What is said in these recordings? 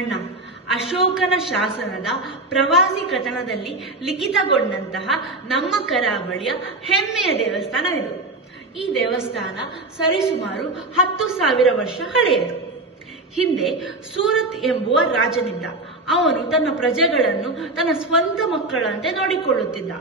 ಅಣ್ಣ, ಅಶೋಕನ ಶಾಸನದ ಪ್ರವಾಸಿ ಕಥನದಲ್ಲಿ ಲಿಖಿತಗೊಂಡಂತಹ ನಮ್ಮ ಕರಾವಳಿಯ ಹೆಮ್ಮೆಯ ದೇವಸ್ಥಾನವಿದು. ಈ ದೇವಸ್ಥಾನ ಸರಿಸುಮಾರು 10,000 ವರ್ಷ ಹಳೆಯದು. ಹಿಂದೆ ಸೂರತ್ ಎಂಬುವ ರಾಜನಿದ್ದ. ಅವನು ತನ್ನ ಪ್ರಜೆಗಳನ್ನು ತನ್ನ ಸ್ವಂತ ಮಕ್ಕಳಂತೆ ನೋಡಿಕೊಳ್ಳುತ್ತಿದ್ದ.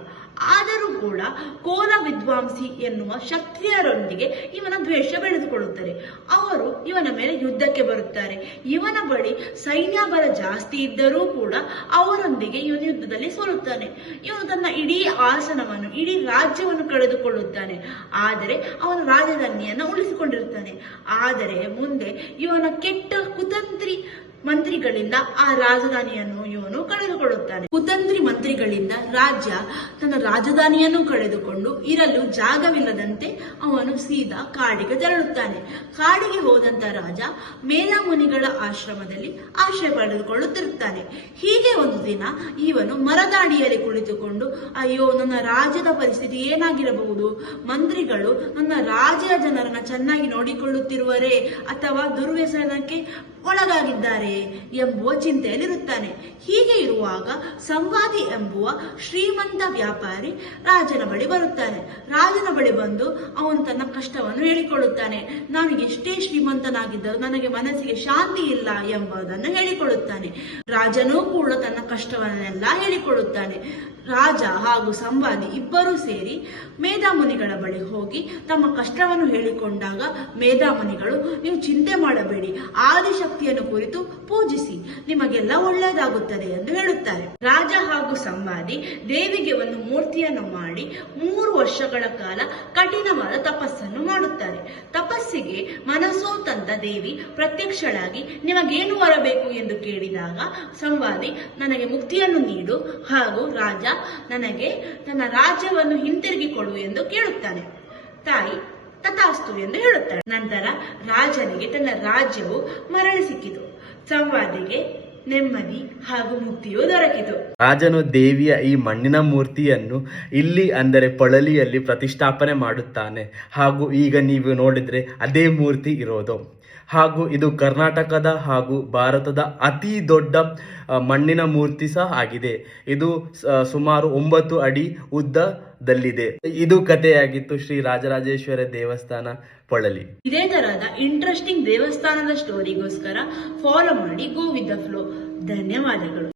ಆದರೂ ಕೂಡ ಕೋಲ ವಿದ್ವಾಂಸಿ ಎನ್ನುವ ಕ್ಷತ್ರಿಯರೊಂದಿಗೆ ಇವನ ದ್ವೇಷ ಬೆಳೆದುಕೊಳ್ಳುತ್ತಾರೆ. ಅವರು ಇವನ ಮೇಲೆ ಯುದ್ಧಕ್ಕೆ ಬರುತ್ತಾರೆ. ಇವನ ಬಳಿ ಸೈನ್ಯ ಬಲ ಜಾಸ್ತಿ ಇದ್ದರೂ ಕೂಡ ಅವರೊಂದಿಗೆ ಇವನು ಯುದ್ಧದಲ್ಲಿ ಸೋಲುತ್ತಾನೆ. ಇವನು ತನ್ನ ಇಡೀ ಆಸನವನ್ನು, ಇಡೀ ರಾಜ್ಯವನ್ನು ಕಳೆದುಕೊಳ್ಳುತ್ತಾನೆ. ಆದರೆ ಅವನ ರಾಜಧಾನಿಯನ್ನು ಉಳಿಸಿಕೊಂಡಿರುತ್ತಾನೆ. ಆದರೆ ಮುಂದೆ ಇವನ ಕೆಟ್ಟ ಕುತಂತ್ರಿ ಮಂತ್ರಿಗಳಿಂದ ಆ ರಾಜಧಾನಿಯನ್ನು ಇವನು ಕಳೆದುಕೊಳ್ಳುತ್ತಾನೆ. ಕುತಂತ್ರಿ ಮಂತ್ರಿಗಳಿಂದ ರಾಜ್ಯ ತನ್ನ ರಾಜಧಾನಿಯನ್ನು ಕಳೆದುಕೊಂಡು ಇರಲು ಜಾಗವಿಲ್ಲದಂತೆ ಅವನು ಸೀದಾ ಕಾಡಿಗೆ ತೆರಳುತ್ತಾನೆ. ಕಾಡಿಗೆ ಹೋದಂತ ರಾಜ ಮೇಧಾಮುನಿಗಳ ಆಶ್ರಮದಲ್ಲಿ ಆಶ್ರಯ ಪಡೆದುಕೊಳ್ಳುತ್ತಿರುತ್ತಾನೆ. ಹೀಗೆ ಒಂದು ದಿನ ಇವನು ಮರದಾಡಿಯಲ್ಲಿ ಕುಳಿತುಕೊಂಡು, ಅಯ್ಯೋ, ನನ್ನ ರಾಜ್ಯದ ಪರಿಸ್ಥಿತಿ ಏನಾಗಿರಬಹುದು, ಮಂತ್ರಿಗಳು ನನ್ನ ರಾಜ್ಯದ ಜನರನ್ನ ಚೆನ್ನಾಗಿ ನೋಡಿಕೊಳ್ಳುತ್ತಿರುವರೇ ಅಥವಾ ದುರ್ವ್ಯಸನಕ್ಕೆ ಒಳಗಾಗಿದ್ದಾರೆ ಎಂಬುವ ಚಿಂತೆಯಲ್ಲಿರುತ್ತಾನೆ. ಹೀಗೆ ಇರುವಾಗ ಸಂವಾದಿ ಎಂಬುವ ಶ್ರೀಮಂತ ವ್ಯಾಪಾರಿ ರಾಜನ ಬಳಿ ಬರುತ್ತಾನೆ. ರಾಜನ ಬಳಿ ಬಂದು ಅವನು ತನ್ನ ಕಷ್ಟವನ್ನು ಹೇಳಿಕೊಳ್ಳುತ್ತಾನೆ. ನಾನು ಎಷ್ಟೇ ಶ್ರೀಮಂತನಾಗಿದ್ದರೂ ನನಗೆ ಮನಸ್ಸಿಗೆ ಶಾಂತಿ ಇಲ್ಲ ಎಂಬುದನ್ನು ಹೇಳಿಕೊಳ್ಳುತ್ತಾನೆ. ರಾಜನೂ ಕೂಡ ತನ್ನ ಕಷ್ಟವನ್ನೆಲ್ಲ ಹೇಳಿಕೊಳ್ಳುತ್ತಾನೆ. ರಾಜ ಹಾಗೂ ಸಂವಾದಿ ಇಬ್ಬರೂ ಸೇರಿ ಮೇಧಾಮುನಿಗಳ ಬಳಿ ಹೋಗಿ ತಮ್ಮ ಕಷ್ಟವನ್ನು ಹೇಳಿಕೊಂಡಾಗ ಮೇಧಾಮುನಿಗಳು, ನೀವು ಚಿಂತೆ ಮಾಡಬೇಡಿ, ಆದಿಶಕ್ತಿಯನ್ನು ಕುರಿತು ಪೂಜಿಸಿ, ನಿಮಗೆಲ್ಲ ಒಳ್ಳೆಯದಾಗುತ್ತದೆ ಎಂದು ಹೇಳುತ್ತಾರೆ. ರಾಜ ಹಾಗೂ ಸಂವಾದಿ ದೇವಿಗೆ ಒಂದು ಮೂರ್ತಿಯನ್ನು ಮಾಡಿ 3 ವರ್ಷಗಳ ಕಾಲ ಕಠಿಣವಾದ ತಪಸ್ಸನ್ನು ಮಾಡುತ್ತಾರೆ. ತಪಸ್ಸಿಗೆ ಮನಸೋತಂತ ದೇವಿ ಪ್ರತ್ಯಕ್ಷಳಾಗಿ ನಿಮಗೇನು ಬರಬೇಕು ಎಂದು ಕೇಳಿದಾಗ ಸಂವಾದಿ, ನನಗೆ ಮುಕ್ತಿಯನ್ನು ನೀಡು ಹಾಗೂ ರಾಜ ನನಗೆ ತನ್ನ ರಾಜ್ಯವನ್ನು ಹಿಂತಿರುಗಿ ಕೊಡು ಎಂದು ಕೇಳುತ್ತಾನೆ. ತಾಯಿ ತಥಾಸ್ತು ಎಂದು ಹೇಳುತ್ತಾಳೆ. ನಂತರ ರಾಜನಿಗೆ ತನ್ನ ರಾಜ್ಯವು ಮರಳಿ ಸಿಕ್ಕಿತು. ಸಂವಾದಿಗೆ ನೆಮ್ಮದಿ ಹಾಗೂ ಮುಕ್ತಿಯೂ ದೊರಕಿತು. ರಾಜನು ದೇವಿಯ ಈ ಮಣ್ಣಿನ ಮೂರ್ತಿಯನ್ನು ಇಲ್ಲಿ ಅಂದರೆ ಪಳಲಿಯಲ್ಲಿ ಪ್ರತಿಷ್ಠಾಪನೆ ಮಾಡುತ್ತಾನೆ. ಹಾಗೂ ಈಗ ನೀವು ನೋಡಿದ್ರೆ ಅದೇ ಮೂರ್ತಿ ಇರೋದು. ಹಾಗೂ ಇದು ಕರ್ನಾಟಕದ ಹಾಗೂ ಭಾರತದ ಅತಿ ದೊಡ್ಡ ಮಣ್ಣಿನ ಮೂರ್ತಿ ಸಹ ಆಗಿದೆ. ಇದು ಸುಮಾರು 9 ಅಡಿ ಉದ್ದದಲ್ಲಿದೆ. ಇದು ಕಥೆಯಾಗಿತ್ತು ಶ್ರೀ ರಾಜರಾಜೇಶ್ವರಿ ದೇವಸ್ಥಾನ ಪಳಲಿ. ಇದೇ ತರಹದ ಇಂಟ್ರೆಸ್ಟಿಂಗ್ ದೇವಸ್ಥಾನದ ಸ್ಟೋರಿಗೋಸ್ಕರ ಫಾಲೋ ಮಾಡಿ ಗೋ ವಿತ್ ದ ಫ್ಲೋ. ಧನ್ಯವಾದಗಳು.